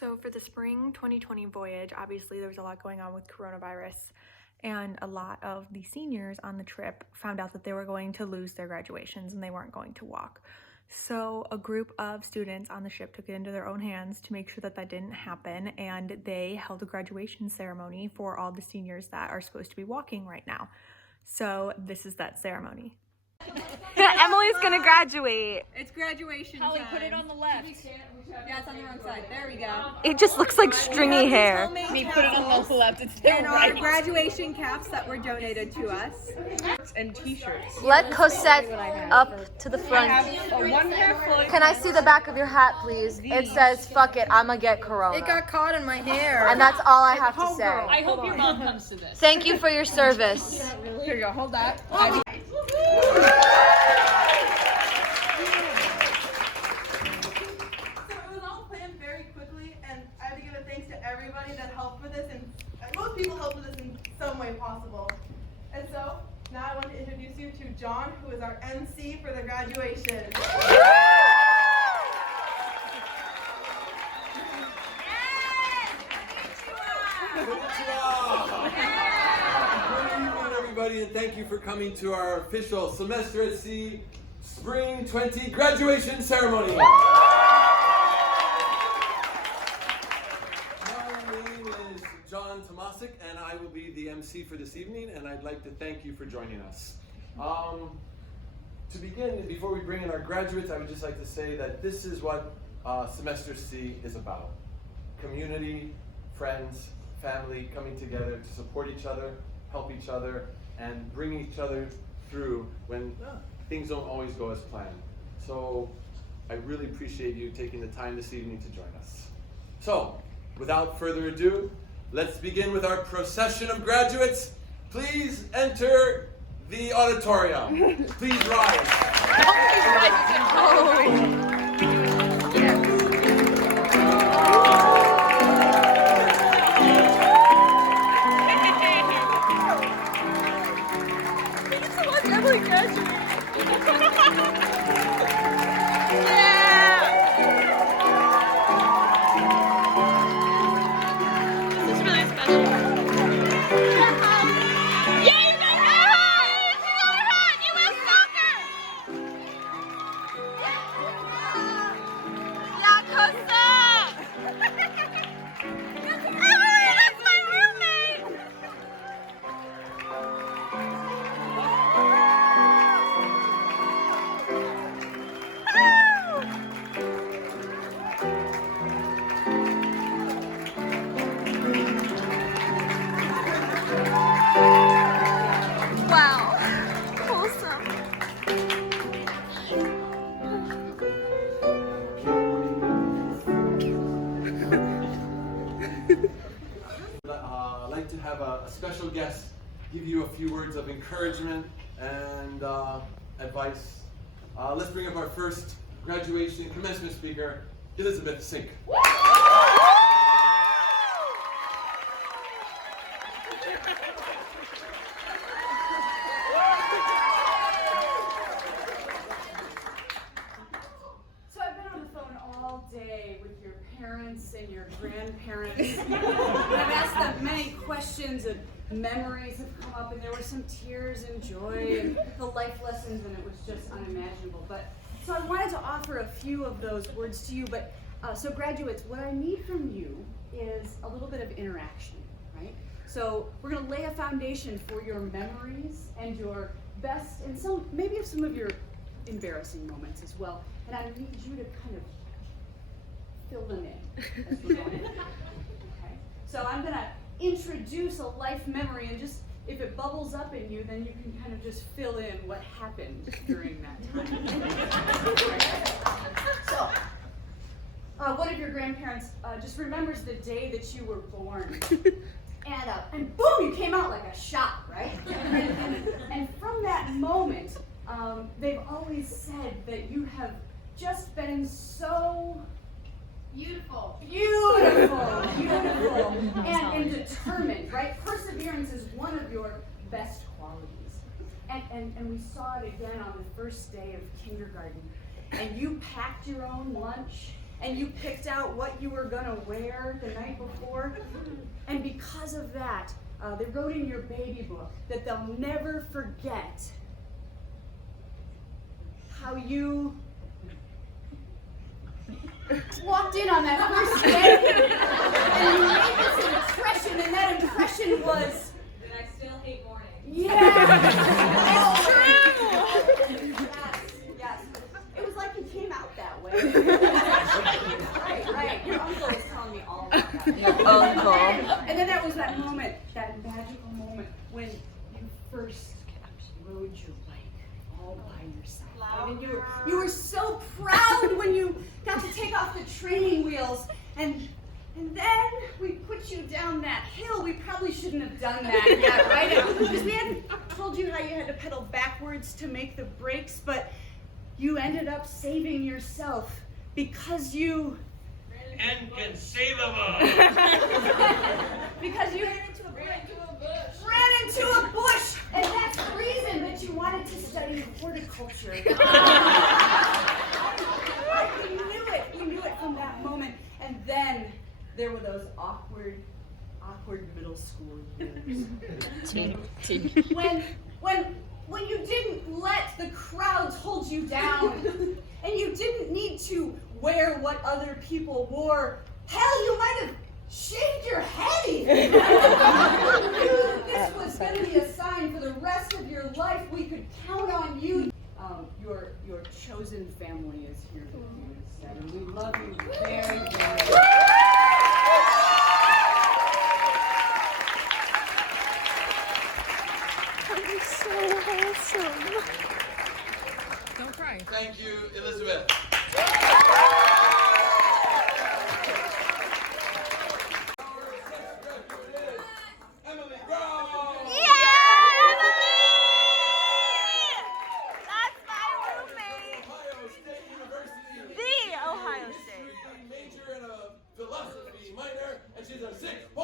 So for the spring 2020 voyage, obviously there was a lot going on with coronavirus, and a lot of the seniors on the trip found out that they were going to lose their graduations and they weren't going to walk. So a group of students on the ship took it into their own hands to make sure that that didn't happen, and they held a graduation ceremony for all the seniors that are supposed to be walking right now. So this is that ceremony. Emily's gonna graduate. It's graduation Holly, time. put it on the left. Yeah, it's on the wrong side. There we go. It just looks like stringy hair. Me, put it on the left. It's And our right. graduation caps that were donated to us. And t-shirts. Let Cosette up to the front. One half Can I see the back of your hat, please? It says, "Fuck it, I'ma get corona." It got caught in my hair. And that's all I have to say. I hope your mom comes to this. Thank you for your service. Here you go. Hold that. So it was all planned very quickly, and I have to give a thanks to everybody that helped with this, and most people helped with this in some way possible. And so now I want to introduce you to John, who is our MC for the graduation. Good evening, everybody, and thank you for coming to our official Semester at Sea Spring 20 graduation ceremony. My name is John Tomasic, and I will be the MC for this evening, and I'd like to thank you for joining us. To begin, before we bring in our graduates, I would just like to say that this is what Semester C is about. Community, friends, family coming together to support each other, help each other, and bring each other through when things don't always go as planned. So I really appreciate you taking the time this evening to join us. So without further ado, let's begin with our procession of graduates. Please enter the auditorium. Please rise. I'd like to have a special guest give you a few words of encouragement and advice. Let's bring up our first graduation commencement speaker, Elizabeth Sink. So I've been on the phone all day with your parents and your grandparents. And I've asked them many questions, and memories have come up, and there were some tears and joy and the life lessons, and it was just unimaginable. But so I wanted to offer a few of those words to you. But so graduates, what I need from you is a little bit of interaction, right? So we're going to lay a foundation for your memories and your best, and maybe some of your embarrassing moments as well. And I need you to kind of fill them in as we're going. Okay? So I'm going to introduce a life memory, and just if it bubbles up in you, then you can kind of just fill in what happened during that time. So, one of your grandparents just remembers the day that you were born. And boom, you came out like a shot, right? And from that moment, they've always said that you have just been so beautiful, and determined, right? Perseverance is one of your best qualities. And we saw it again on the first day of kindergarten. And you packed your own lunch, and you picked out what you were gonna wear the night before. And because of that, they wrote in your baby book that they'll never forget how you walked in on that first day and you made this impression, and that impression was That I still hate morning. yeah. It's true. Yes. It was like you came out that way. Right. Your uncle was telling me all about that. Your uncle. And then there was that moment, that magical moment when you first rode your bike all by yourself. And you were so proud when you got to take off the training wheels, and then we put you down that hill. We probably shouldn't have done that yet, right? Because we hadn't told you how you had to pedal backwards to make the brakes, but you ended up saving yourself because you Inconceivable! because you ran into a bush, and that's the reason that you wanted to study horticulture. You knew it from that moment. And then there were those awkward middle school years. When you didn't let the crowds hold you down, and you didn't need to wear what other people wore. Hell, you might have shaved your head even. You knew this was going to be a sign for the rest of your life. We could count on you. Your chosen family is here with you instead, and we love you very, very much. Don't cry. Thank you, Elizabeth. Emily Brown. Ohio State University. The Ohio State. She's a major and a philosophy minor, and she's a 6.4.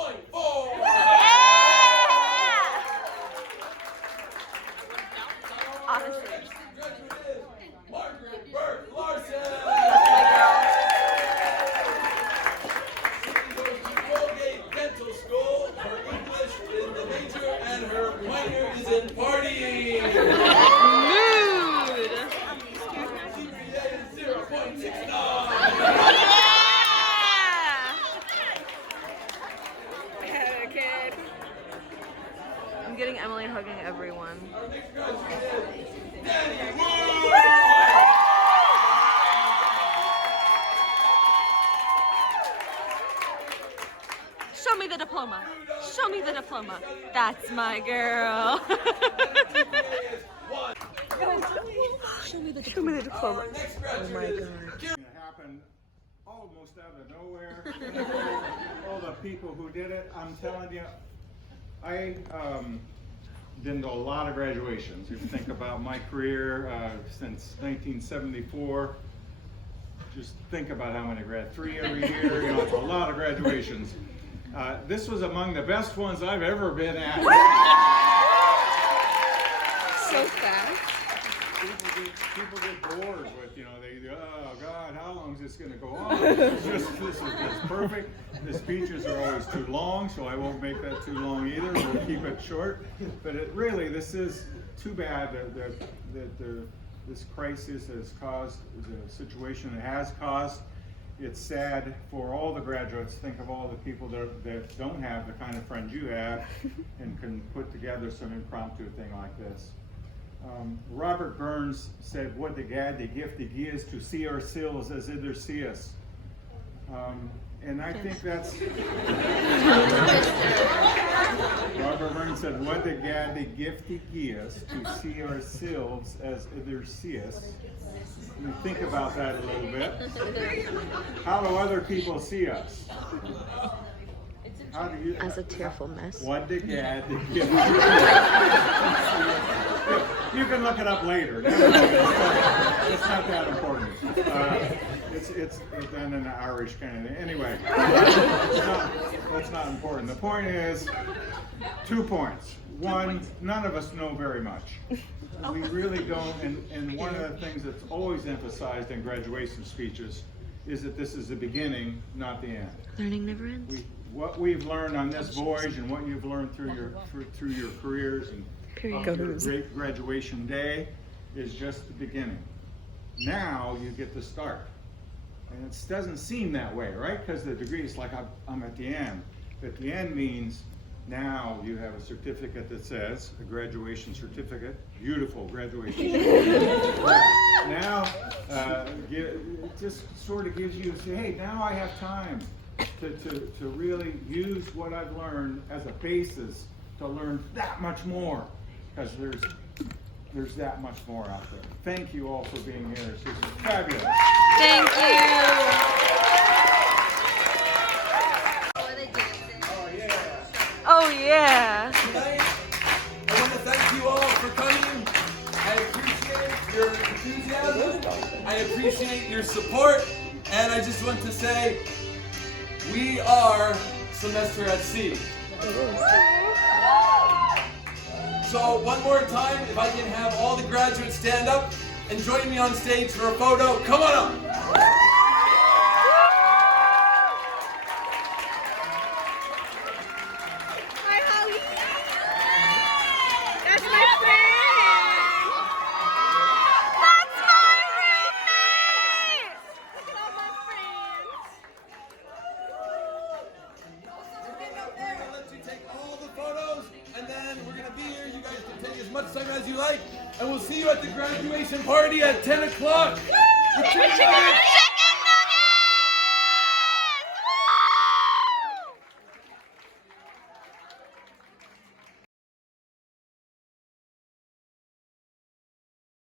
Honestly. Graduate is Margaret Burke Larson. She goes to Colgate Dental School. Her English is the major, and her minor is in partying. GPA is 0.69. I'm getting Emily hugging everyone. Our next graduate is Danny Wood. Show me the diploma. Show me the diploma. That's my girl. Show me the diploma. Our next graduate is Kira. It happened almost out of nowhere. All the people who did it, I'm telling you, I been to a lot of graduations. If you think about my career since 1974, just think about how many 3 every year. You know, it's a lot of graduations. This was among the best ones I've ever been at. So fast. People get bored with, you know, oh God, how long is this going to go on? This is just perfect. The speeches are always too long, so I won't make that too long either. We'll keep it short. But this is too bad that this crisis has caused, the situation it has caused. It's sad for all the graduates. Think of all the people that don't have the kind of friends you have and can put together some impromptu thing like this. Robert Burns said, "What the gad the gift the gi is to see ourselves as other see us." And I think that's Robert Burns said, "What the gad the gift the gi is to see ourselves as other see us." Let me think about that a little bit. How do other people see us? How do you? As a tearful mess. What the gad the gift. You can look it up later. It's not that important. It's done in an Irish kind of thing. Anyway, that's not important. The point is, 2 points. One, none of us know very much. We really don't, and one of the things that's always emphasized in graduation speeches is that this is the beginning, not the end. Learning never ends. What we've learned on this voyage and what you've learned through your careers and Period. up to your great graduation day is just the beginning. Now you get to start. And it doesn't seem that way, right? Because the degree is like I'm at the end. But the end means now you have a certificate that says, a graduation certificate, beautiful graduation certificate. Now, it just sort of gives you, say, hey, now I have time to really use what I've learned as a basis to learn that much more. Because there's that much more out there. Thank you all for being here. This is fabulous. Thank you. Oh yeah. Tonight, I want to thank you all for coming. I appreciate your enthusiasm. I appreciate your support. And I just want to say, we are Semester at Sea. So one more time, if I can have all the graduates stand up and join me on stage for a photo. Come on up. I'll let you take all the photos, and then we're going to be here. You guys can take as much time as you like, and we'll see you at the graduation party at 10 o'clock.